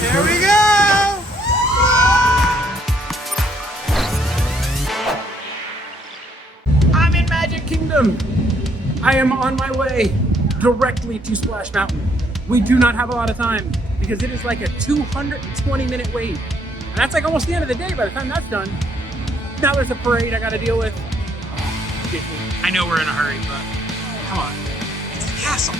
Here we go! I'm in Magic Kingdom. I am on my way directly to Splash Mountain. We do not have a lot of time because it is like a 220-minute wait. And that's like almost the end of the day by the time that's done. Now there's a parade I gotta deal with. I know we're in a hurry, but come on. It's a castle.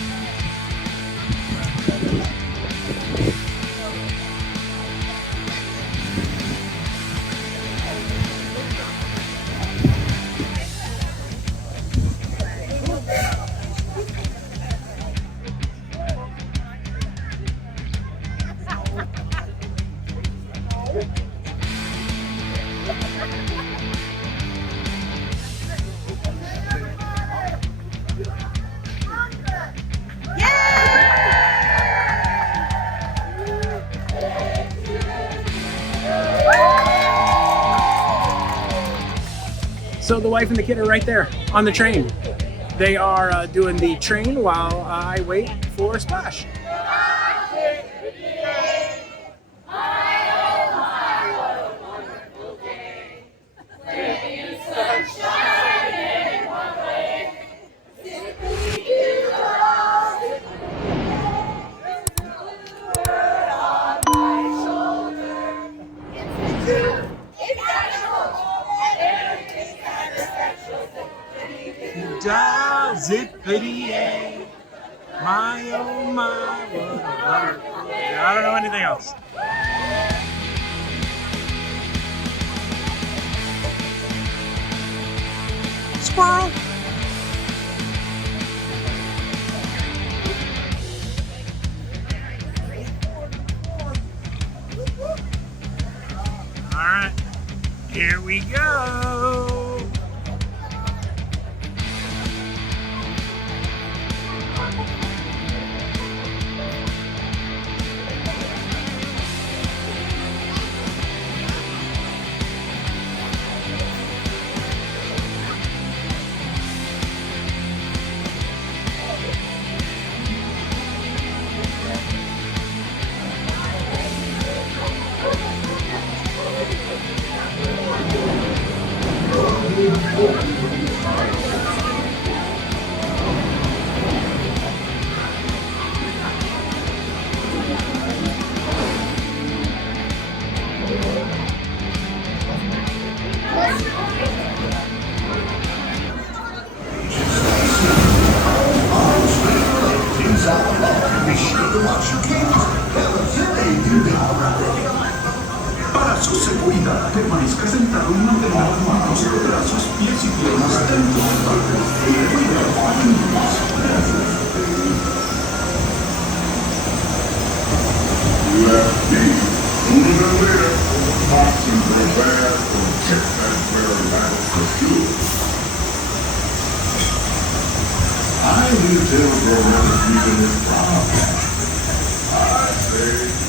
So the wife and the kid are right there on the train. They are doing the train while I wait for Splash. Does it pity? My oh my, what a wonderful day. I don't know anything else. Squirrel! Alright, here we go! Para su seguridad, permanezca sentado y mantenga las manos sobre brazos, pies y piernas dentro del barco. I will tell the rest people this problem. I say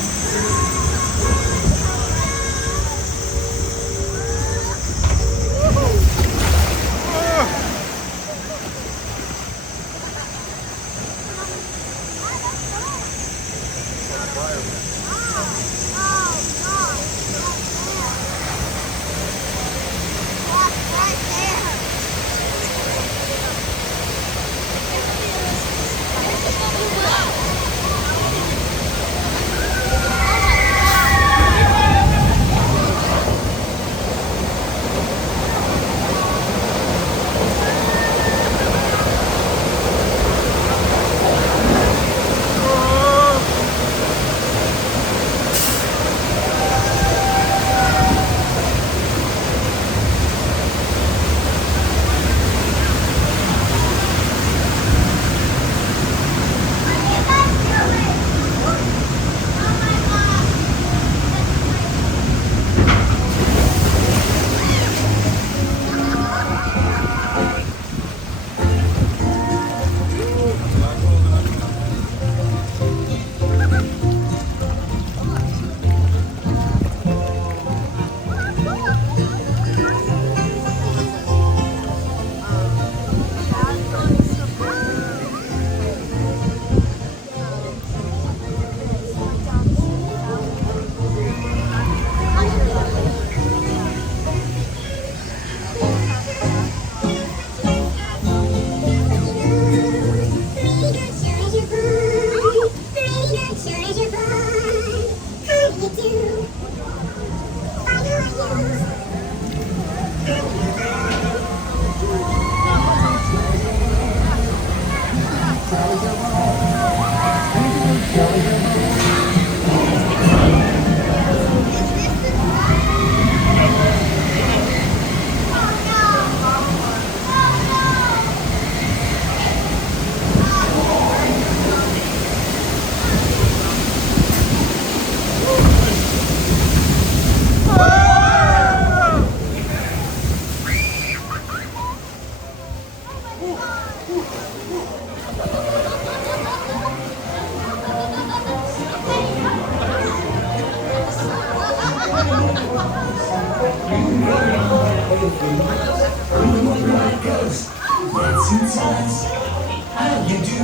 How you do?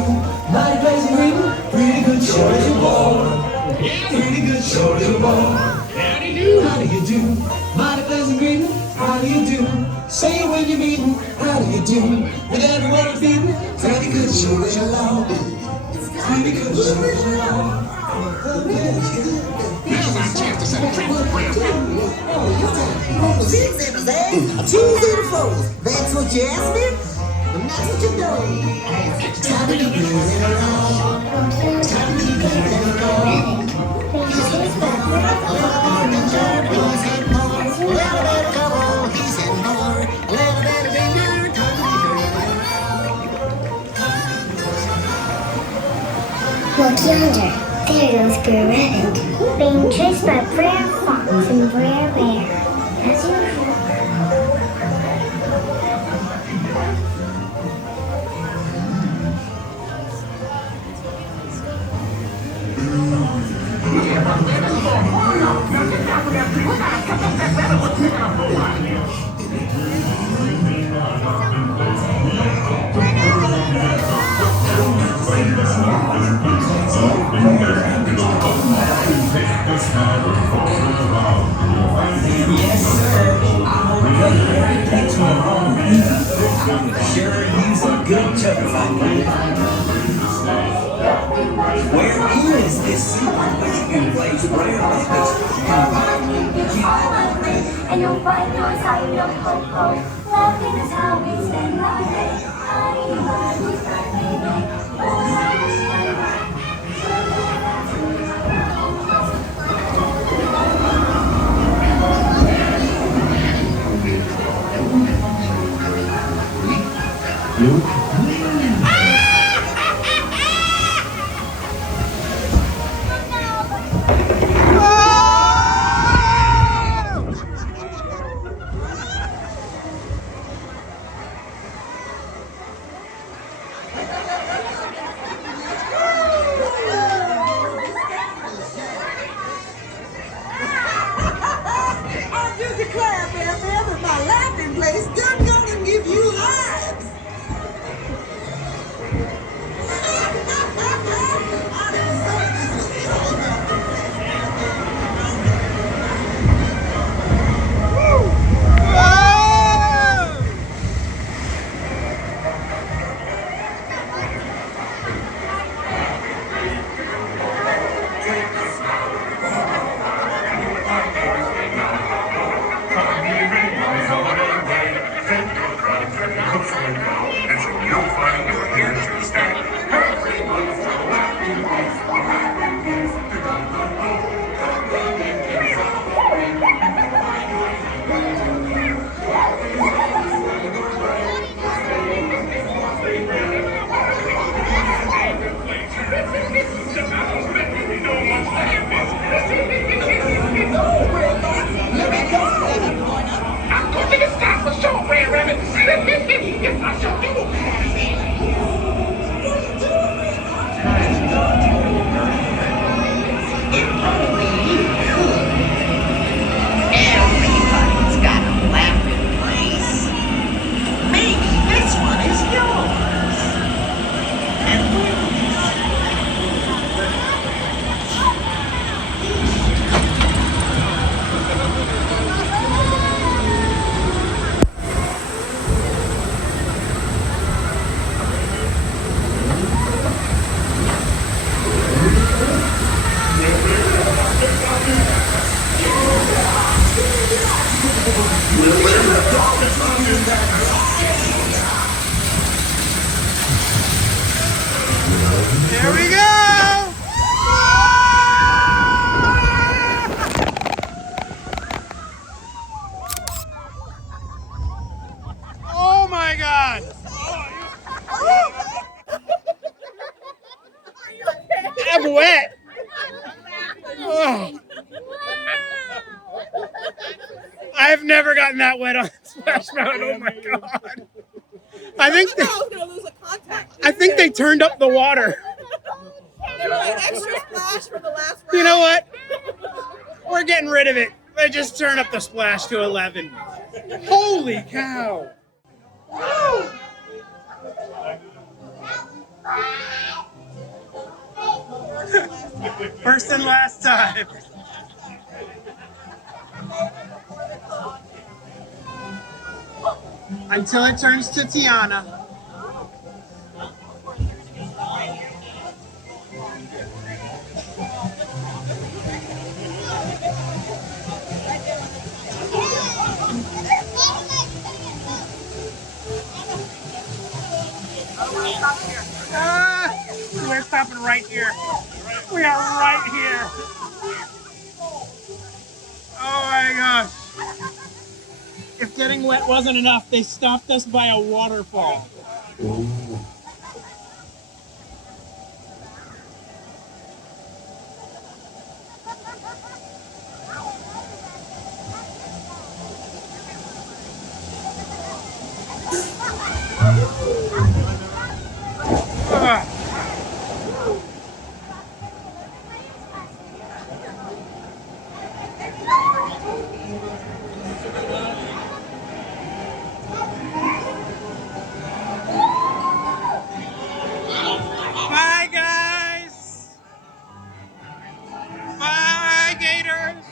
Mighty pleasant greeting. Pretty good show as you born. Pretty good show as you born. How do you do? Mighty pleasant greeting. How do you do? Say it when you're meeting. How do you do? With everyone I'm feeling. Pretty good show as you long. Pretty good show as you long. Now's our chance to set a trend for brand. Six in a bag, twos in a four. That's what you asked me, and that's what you know. Time to be good in a row. Time to be good in a row. He said more. Little bit of trouble. He said more. Little bit of danger. Time to be good. Look yonder. There goes Blvd, being chased by Brer Fox and Brer Bear, as usual. Yes, sir. I'm on the way. Thanks for the home. Sure, he's a good chubby Where is this super Michigan place? Where is this? And nobody knows how you don't ho-ho. Laughing is how we spend our day. Everybody's birthday. gotten that wet on Splash Mountain. Oh my god! I think I was gonna lose a contact. I think they turned up the water. They were like extra splash for the last round. You know what? We're getting rid of it. They just turn up the splash to 11. Holy cow! First and last time. Until it turns to Tiana. We're stopping right here. We are right here. Oh my gosh. If getting wet wasn't enough, they stopped us by a waterfall. Bye, guys. Bye, Gators.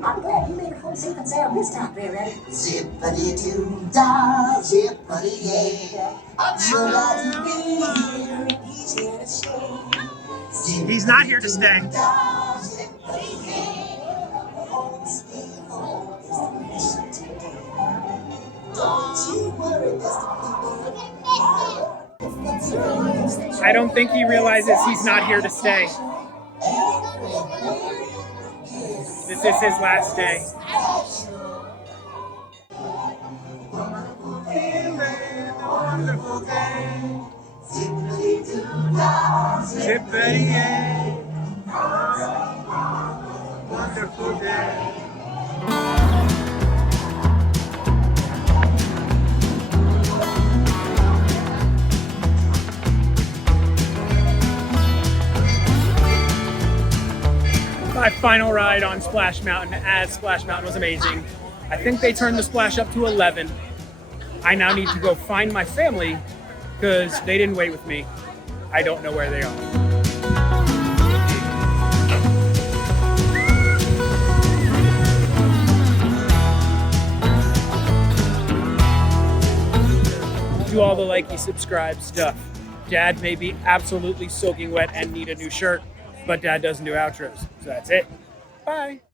I'm glad you made it home safe and sound this time, Blvd. Zippity-doo-dah, zippity-yay. I'm sure glad you've been here. He's here to stay. He's not here to stay. Zippity-doo-dah, zippity-yay. Home sweet home is the mission today. Don't you worry, Mr. Bluebird. I don't think he realizes he's not here to stay. This is his last day. Wonderful day. Zippity-yay. Wonderful day. My final ride on Splash Mountain, as Splash Mountain was amazing. I think they turned the splash up to 11. I now need to go find my family because they didn't wait with me. I don't know where they are. Do all the likey, subscribe stuff. Dad may be absolutely soaking wet and need a new shirt, but Dad doesn't do outros. So that's it. Bye.